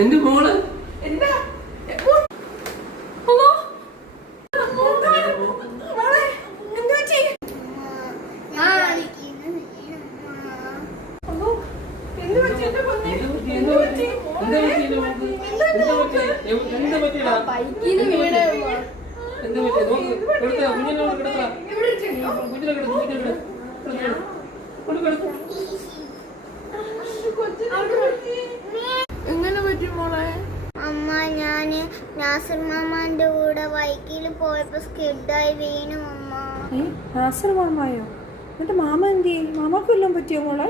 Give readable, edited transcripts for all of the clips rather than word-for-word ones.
എന്റെ മോള് എന്താ എങ്ങനെ പറ്റി മോളെ? അമ്മ, ഞാന് നാസർ മാമാന്റെ കൂടെ ബൈക്കിൽ പോയപ്പോ സ്കിഡായി വീണു അമ്മ. നാസർ മാമായോ? എന്നിട്ട് മാമ എന്ത് ചെയ്യും? മാമാക്ക് വല്ലതും പറ്റിയോ മോളെ?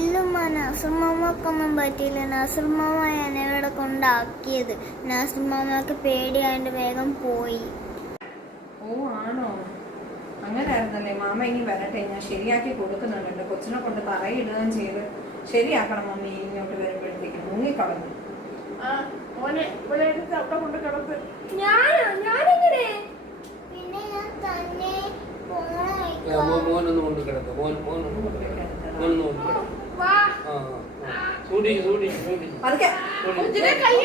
ഇല്ലമ്മ, നാസർ മാമാക്കൊന്നും പറ്റിയില്ല. നാസർ മാമ എന്നെ ഇവിടെ കൊണ്ടാക്കിയത്. നാസർ മാമാക്ക് പേടിയായിട്ട് വേഗം പോയി. ഓ ആണോ? അങ്ങനെ ആയിരുന്നല്ലേ. മാമ ഇനി വരട്ടെ, ഞാൻ ശരിയാക്കി കൊടുക്കുന്നുണ്ട്. കൊച്ചിനെ കൊണ്ട് തറയിടുകയും ചെയ്ത് ശരിയാക്കണം മമ്മി. ഇങ്ങോട്ട് വരുമ്പോഴത്തേക്ക് മുങ്ങിക്കളഞ്ഞു. പിന്നെ ഞാൻ തന്നെ മോനൊന്നും കൊണ്ട് കിടക്ക. മോനൊന്നും കൊണ്ട് കിടക്ക. സൂക്ഷിച്ച് സൂക്ഷിച്ച് സൂക്ഷിച്ച് പതുക്കെ പതുക്കെ.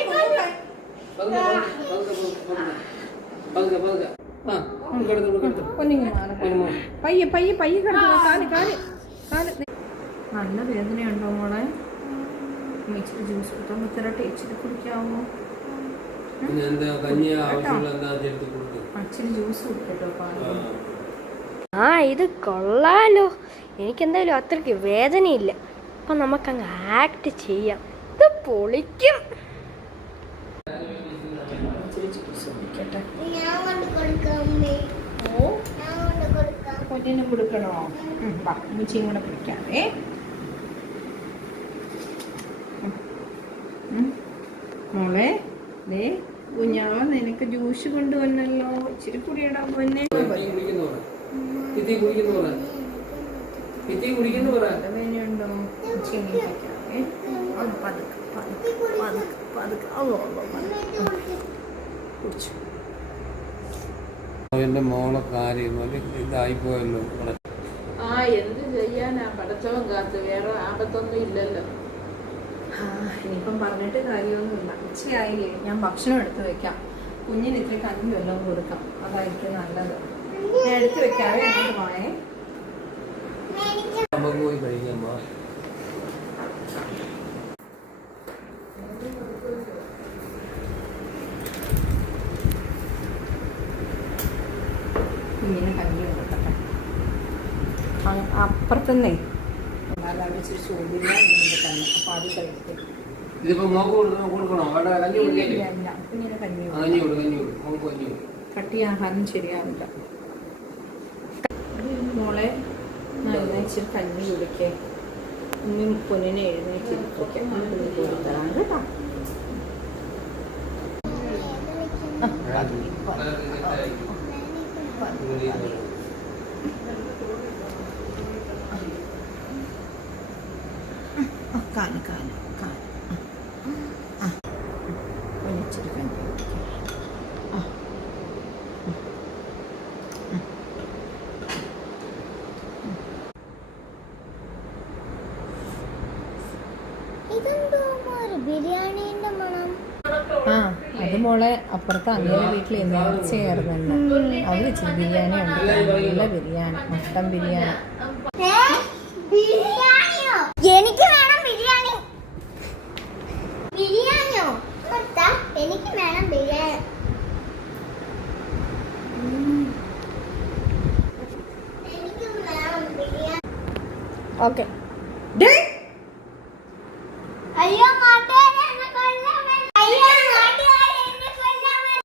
പയ്യെ പയ്യെ പയ്യെ കിടക്കണം. കാല് കാല് കാല്. നല്ല വേദനയുണ്ടോ മോളെ? ഇച്ചിരി ജ്യൂസ് കൊടുത്താൽ മുത്തരട്ടെ, ഇച്ചിരി കുടിക്കാവോ? ഇച്ചിരി ജ്യൂസ് കുടിക്കട്ടോ പാല്. ഇത് കൊള്ളാലോ. എനിക്കെന്തായാലും അത്രയ്ക്ക് വേദനയില്ല. അപ്പം നമുക്കങ്ങ് ആക്ട് ചെയ്യാം. ഇത് പൊളിക്കും. കൊച്ചിന് കൊടുക്കണോ? ഉമ്മച്ചിയും കൂടെ പിടിക്കാമേ. മോളെ ദേ കുഞ്ഞാവ നിനക്ക് ജ്യൂസ് കൊണ്ടുവന്നല്ലോ. ഇച്ചിരി കുടിയടാ പൊന്നെ. വേദനയുണ്ടോ? പിടിക്കാമേ. അത് പതുക്കെ പതുക്കെ പതുക്കെ പതുക്കെ. കുടിച്ചു. എന്റെ മോളെ കാര്യം ഇതായിപ്പോയല്ലോ. എന്ത് ചെയ്യാനാ? പടച്ചവൻ കാത്ത്. വേറെ ആപത്തൊന്നും ഇല്ലല്ലോ. ഇനിയിപ്പം പറഞ്ഞിട്ട് കാര്യമൊന്നുമില്ല. ഉച്ചയായില്ലേ, ഞാൻ ഭക്ഷണം എടുത്ത് വെക്കാം. കുഞ്ഞിന് ഇത്തിരി കഞ്ഞി വല്ലതും കൊടുക്കാം. അതായിരിക്കും നല്ലത്. ഞാൻ എടുത്ത് വെക്കാവേ. അങ്ങോട്ട് പോണേ. നമുക്ക് പോയി കഴിക്കാം. കുഞ്ഞിനെ കഞ്ഞി കൊടുക്കട്ടെ. അപ്പുറത്തുനിന്നേ ഇച്ചിരി ചോദ്യം തന്നെ. അപ്പം അത് കഴിക്കും. ഇതിപ്പോ മോക്ക് കൊടുക്കണോ? കുഞ്ഞിനെ കഞ്ഞി കട്ടിയ ആഹാരം ശരിയാവില്ല. മോളെ ഇച്ചിരി കഞ്ഞി കുടിക്കേ. കുഞ്ഞു പൊന്നിനെ എഴുന്നേറ്റിരിക്കാം. കൊടുത്തതാണ് കേട്ടോ. കാല് കാല് കാല് ഒന്നിച്ചിരി കഞ്ഞി കുടിക്കാം. ബിരിയാണിന്റെ മണം. അത് മോളെ അപ്പുറത്ത് അങ്ങയുടെ വീട്ടിൽ നേർച്ചയായിരുന്നല്ലോ. അത് വെച്ച് ബിരിയാണി ഉണ്ട്. നല്ല ബിരിയാണി, മട്ടൻ ബിരിയാണി. എനിക്ക് വേണം ബിരിയാണി. ബിരിയാണിയോ? എനിക്ക് വേണം ബിരിയാണി. ഓക്കെ.